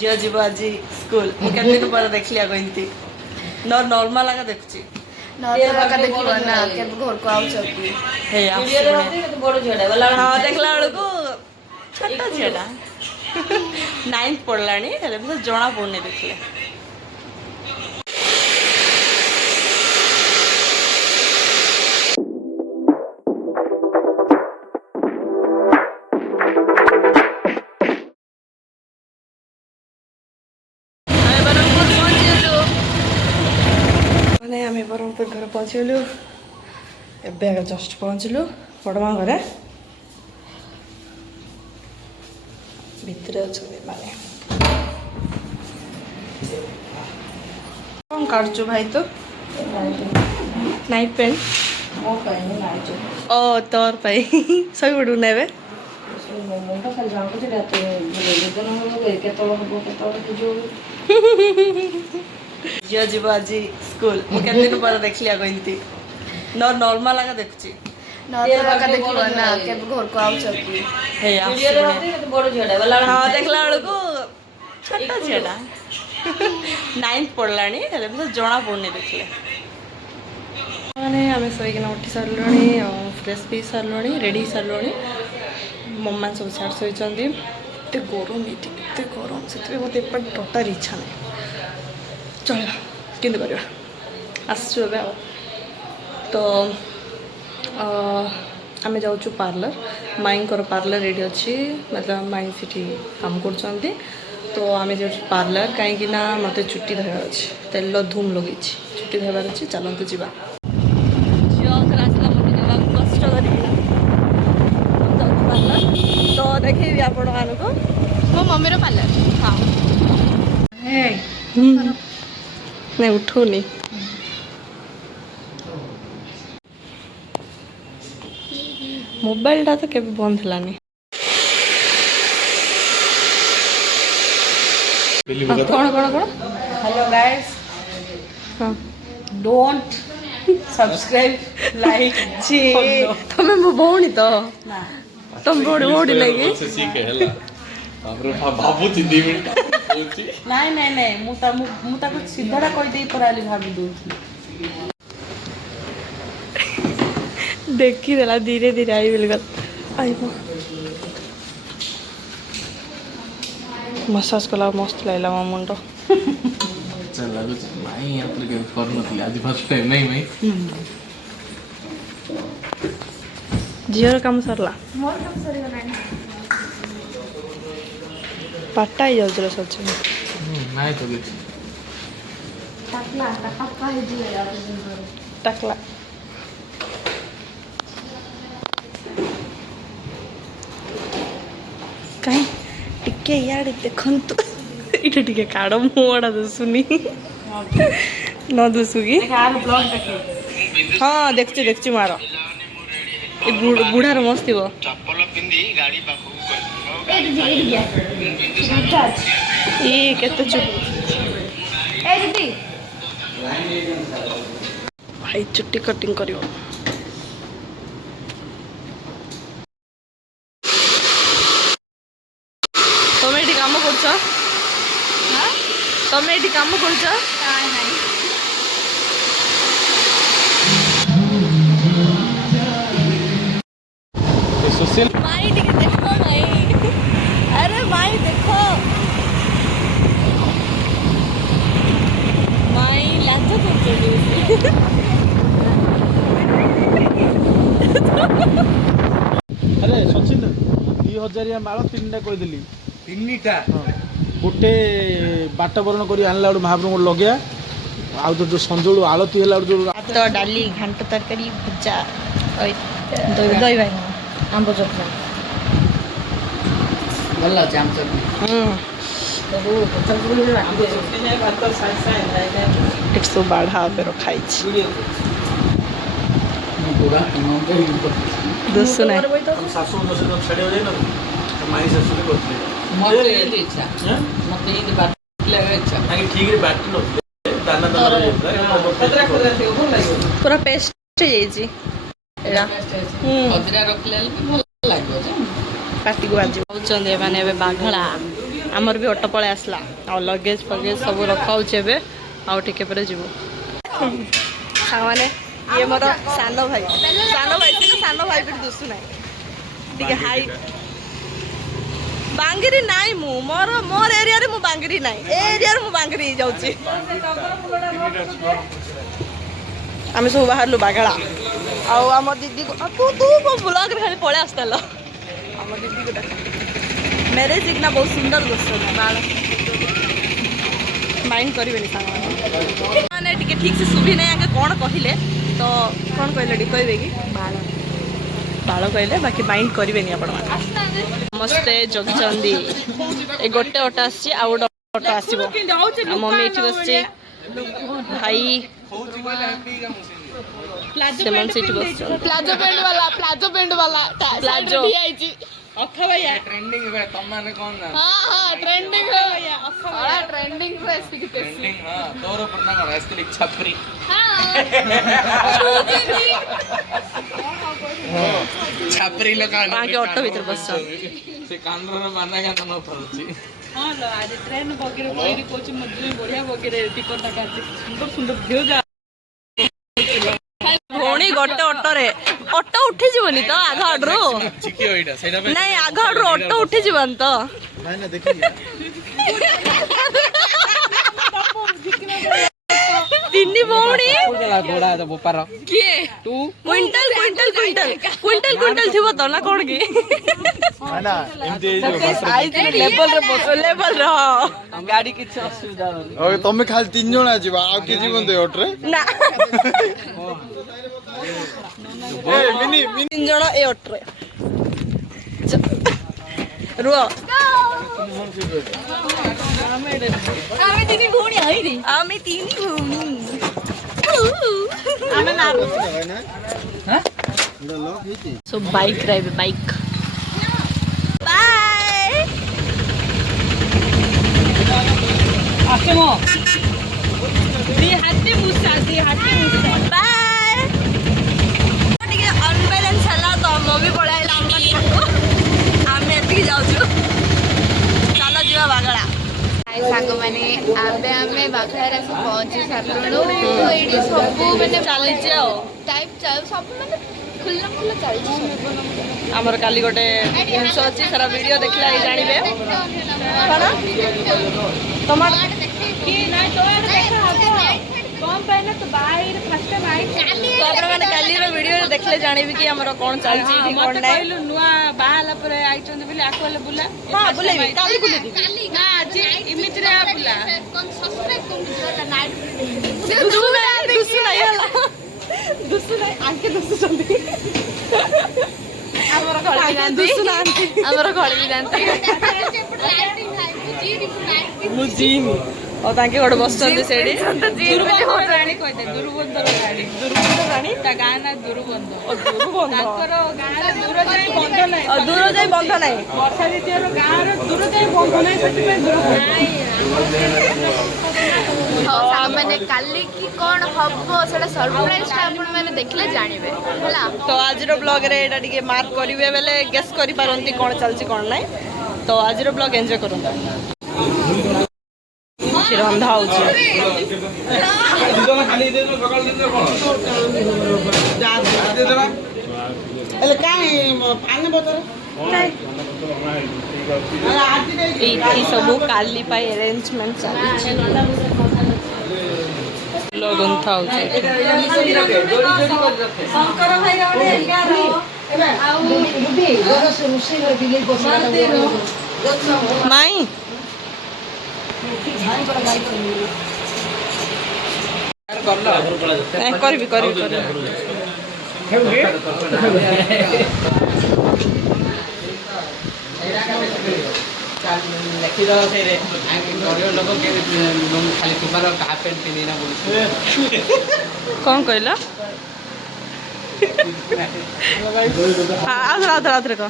झील जीव आज स्कूल मुझे दिन पर देखली आगे इनती नॉर्मल आगे देखुची देखिबा ना के घर को आउछती हे वीडियो रे होते तो बड़ झियाडा वाला हां देखला बेलको छोटा झियाडा 9th पढ़लानी हेले भी जणा पड़ने देखले आम ब्रह्मपुर घर पहुँचलु एवं जस्ट पहुँचलु बड़मा घरे भितर माने कौन काटचु भाई तो नाइट पेंट ओ तोर पाई सभी बड़ू नेबे झील जीव आज स्कूल मुझे दिन पर देखली आगे इनती नॉर्मल आगे देखुची देखिबा ना के घर को आउछती हे वीडियो रे होते तो बड़ झियाडा वाला हां देखला बेलको छोटा झियाडा 9th पढ़लानी हेले भी जणा पड़ने देखले माने आमे सोई के उठी सारलोनी फ्रेश भी सारलोनी रेडी सारलोनी मम्मा सब छाड़ सोईचंदी एते गरम एते गरम से मत एपट टोटाल इच्छा नहीं चल कि आसचु ए तो आम जाऊँ पार्लर माई पार्लर रेडी अच्छी मतलब माई से काम कर तो आम जाऊँ पार्लर कहीं मत चुट्टी धरवार अच्छे तेल धूम लगे चुट्टी धरवार अच्छे चलते जावा कष्ट पार्लर तो देखेबी आपण को मो मम्मी रो पार्लर हाँ नहीं उठूनी मोबाइल टा तो केबे बंद हलानी कौन कौन कौन हेलो गाइस हां डोंट सब्सक्राइब लाइक जी तमे मो भौणी तो ना तुम बड़ी लगी से सीखे हला हमरे बाबू 3 मिनिट नहीं नहीं नहीं मुता कुछ सीधाटा कहि देई पराली भाभी दूथी देखी देला धीरे धीरे आई बिलगल आइबो मसाज कला मस्त लागला मा मुंडो चल लागो माई आपले के करनथि आज फर्स्ट टाइम नहीं मई झील काम सरला मोर काम सरी गलानी पाटा ही जाउतला सच नहीं तो देख टाकला टाका हे दिले यार टाकला कहीं टिके यार देखंतु इटे टिके काडो मोडा दसुनी न दसुगी हाँ देखची मारो ए बुढ़ार मस्त हो चप्पल पिंदी गाड़ी पाखु ए दीदी ए केते चुप ए दीदी भाई चुट्टी कटिंग करियो तमे एठी काम करछ हां तमे एठी काम करछ नाही नाही सोशल माई टिके देखो भाई अरे माई देखो माई लाज करछ अरे सचिन 2000 माल 3टा कहदेली 3टा गोटे बाट बरण कर आनला महाप्रभु लगे आउ जो संजोलू आलती है जो भात डाली घांट तरकारी भजा दही भाई आंब चटनी भल अछि आम चटनी एक सौ बाढ़ा पे खाई पूरा इमोन दोस्त नहीं शाशु छाड़ जाए ना माई शाशु करते मते ये इच्छा मते ये बात लगा इच्छा ठीक रे बाट न दाना दाना पूरा पेस्ट जाइए अदरा रखले भल लागो जे पार्टी को आज होचंदे माने बे बाघला आमर भी ऑटो पळे आसला आ लगेज फगेज सब रखा एबे आउ टिके पर जीवो सामाने ये मोर सानो भाई से सानो भाई भी दुसु नाही टिके हाई बांगरी नाई मु मोर मोर एरिया रे मु बांगरी नाई एरिया रे मु बांगरी जाउची आमे सब बाहरलु बागळा आउ हमर दीदी को तू तू ब्लॉग रे खाली पळे आस्ताल हमर दीदी को मैरिज इतना बहुत सुंदर दोस्त बाल माइंड करेंगे मैंने ठीक से सुभी नहीं आगे कौन कहले तो कौन कहले कहे कि बाल बाल कहले बाकी माइंड करेंगे आपण समस्ते जगिचंदी ए गोटे ऑटो आसी आ गोटे ऑटो आसीबो मम्मी एठी बसছে भाई सेमन सीट बसছে प्लाजो पेंट वाला प्लाजो अखा भैया ट्रेंडिंग है तुम माने कौन ना हाँ ट्रेंडिंग है भैया अखा ट्रेंडिंग ड्रेस की ट्रेंडिंग हां तोरो पन्ना का इसके लिए छपरी छपरी लगा आगे ऑटो भीतर बसछ से कांद्र में माना का न पड़छि हां लो आज ट्रेन बगेरे बोइरी कोच मजरी बढ़िया बगेरे टिकट काटि सुंदर सुंदर भ्यू जा भौणी गोटे ऑटो रे ऑटो उठी जीवनी तो आधा आडरो चिकी ओइडा सेटा पे नहीं आधा आडरो ऑटो उठी जीवन तो ନାଇଁ ନା ଦେଖିଲି तिनी भौणी घोड़ा तो बोपार के तू क्विंटल थिबो तो ना कोन की ନା ଏମିତି साइज लेवल रे गाड़ी किछ असुविधा होनी ଓକେ ତମେ ଖାଲି 3 ଜଣ ଯିବ ଆଉ କି ଜୀବନ ଦେ ଅଟରେ ना ଏ ମିନି तीन जण ए ऑटो रे रुआ आमे तीनी भौणी आमे ना सो बाइक राइड बाइक बाय आके मो दी हाथी मुसा बाय ଟିକେ ଅନବାଲାନ୍ସ ହେଲା ତ ମୁଁ ବି ପଳାଇଲା ଆମ ପାଖକୁ ଆମେ ଏତିକି ଯାଉଛୁ ଚାଲ ଯିବା ବାଗଳା हाय सांग माने आबे आमे बाखरार आसी पहुंची सारलुनु एडी सब माने ଚାଲିଛି ଆଉ टाइप सब माने खुल्ला खुल्ला चलछि ଆମର କାଲି ଗୋଟେ ଜିନିଷ ଅଛି ସାରା ଭିଡ଼ିଓ ଦେଖିଲା ଏଇ ଜାଣିବେ କ'ଣ ତମର कि नाही तो देखा हबो कम पाइना तो बाहर फर्स्ट टाइम आई ତ ଆପଣମାନେ କାଲିର ଭିଡ଼ିଓ ଦେଖିଲେ ଜାଣିବେ କି ଆମର କ'ଣ ଚାଲିଛି କି କ'ଣ मते ନାହିଁ कहलु नुआ बाहाला परे आइचंद बिले आकोले बुला ହଁ ବୁଲେଇବି କାଲି ବୁଲେଇବି ना आज इमित रे बुला सब्सक्राइब कर नाइट ଦୁସୁ ନାହିଁ ହେଲା ଦୁସୁ ନାହିଁ ଆଙ୍କେ ଦୁସୁଛନ୍ତି ଆମର ଘଳି ଦୁସୁ ନାହାନ୍ତି ଆମର ଘଳି ଯାନ୍ତି ମୁଁ ଜିମି ଆଉ ତାଙ୍କେ ଗୋଟେ ବସିଛନ୍ତି ସେଇଠି दुर्बंध राणी कहते दुर्बंध राणी ता गाँ ना दुर्बंध ताकर गाँ रे दूर जाई बंध नाही ଦୂର ଯାଇ ବନ୍ଧ ନାହିଁ वर्षा दितीयर गाँ रे दूर जाई बंध नाही सेति पे दुर्बंध ମାନେ କାଲି କି କ'ଣ ହବ ସେଟା ସରପ୍ରାଇଜ ଟା ଆପଣ ମାନେ ଦେଖିଲେ ଜାଣିବେ ହେଲା ତ ଆଜିର ବ୍ଲଗରେ ଏଇଟା ଟିକେ ମାର୍କ କରିବେ ବେଲେ ଗେସ୍ କରିପାରନ୍ତି କ'ଣ ଚାଲିଛି କ'ଣ ନାହିଁ ତ ଆଜିର ବ୍ଲଗ ଏନ୍ଜୟ କରନ୍ତୁ ରନ୍ଧା ହଉଛି ଏଇଠି ସବୁ କାଲି ପାଇଁ ଆରେଞ୍ଜମେଣ୍ଟ ଚାଲିଛି ଗନ୍ଥା ହଉଛି ମାଇଁ କରିବି लेखिद से गरीब लोक खाली तुम्हार हाफ पैंट पिंधिना बोल କ'ଣ କହିଲ ଆଉଥରେ କହ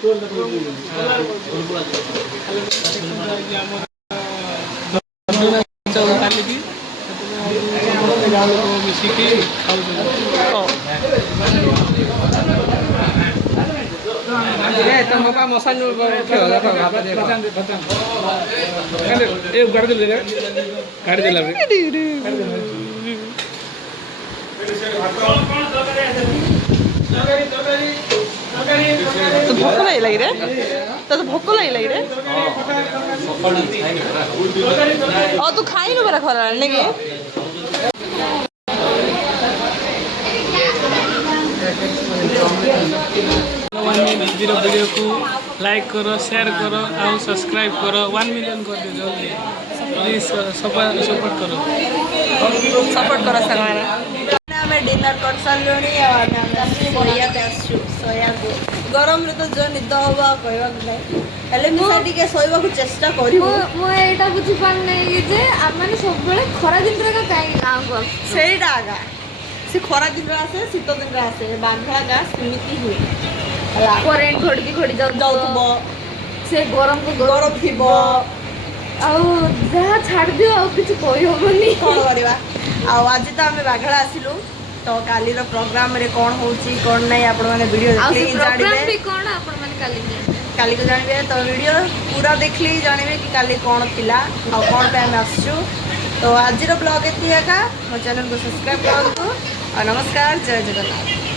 तुम बाबा তো ভোক লাগি রে তো ভোক লাগি রে তু খাইনু পରା খରା নাকি वीडियो को लाइक करो शेयर करो और सब्सक्राइब करो 1 मिलियन कर दो जल्दी प्लीज सपोर्ट करो ସାଙ୍ଗମାନେ ଆମେ ଡିନର କରିସାରିଲୁଣି ଆଉ ଆମେ ଶୋଇବାକୁ ଆସିଛୁ ଶୋଇବାକୁ ଗରମରେ ତ ଯୋଉ ନିଦ ହବ ଆଉ କହିବାକୁ ନାହିଁ ହେଲେ ମୁଁ ଟିକେ ଶୋଇବାକୁ ଚେଷ୍ଟା କରିବୁ ମୁଁ ଏଇଟା ବୁଝିପାରୁନି ଯେ ଆମେ ସବୁବେଳେ ଖରା ଦିନରେ କାହିଁକି ଗାଁକୁ ଆସୁ ସେଇଟା ଆଗା ସେ ଖରା ଦିନରେ ଆସେ ଶୀତ ଦିନରେ ଆସେ ବାଘା ଗାଁ ସେମିତି ହୁଏ ହେଲା କରେଣ୍ଟ ଘଡ଼ିକି ଘଡ଼ି ଯାଉଥିବ ସେ ଗରମକୁ ଗରମ ଥିବ ଆଉ ଯାହା ଛାଡ଼ିଦିଅ ଆଉ କିଛି କହିହବନି କ'ଣ କରିବା ଆଉ ଆଜି ତ ଆମେ ବାଘାଳା ଆସିଲୁ ତ କାଲିର ପ୍ରୋଗ୍ରାମରେ କ'ଣ ହେଉଛି କ'ଣ ନାହିଁ ଆପଣମାନେ ଭିଡ଼ିଓ ଦେଖିଲେ ହିଁ ଜାଣିବେ କ'ଣ ଆପଣମାନେ କାଲିକୁ ଜାଣିବେ ତ ଭିଡ଼ିଓ ପୁରା ଦେଖିଲେ ହିଁ ଜାଣିବେ କି କାଲି କ'ଣ ଥିଲା ଆଉ କ'ଣ ପାଇଁ ଆମେ ଆସିଛୁ ତ ଆଜିର ବ୍ଲଗ୍ ଏତିକି ଏକା ମୋ ଚ୍ୟାନେଲକୁ ସବସ୍କ୍ରାଇବ୍ କରନ୍ତୁ ଆଉ ନମସ୍କାର ଜୟ ଜଗନ୍ନାଥ।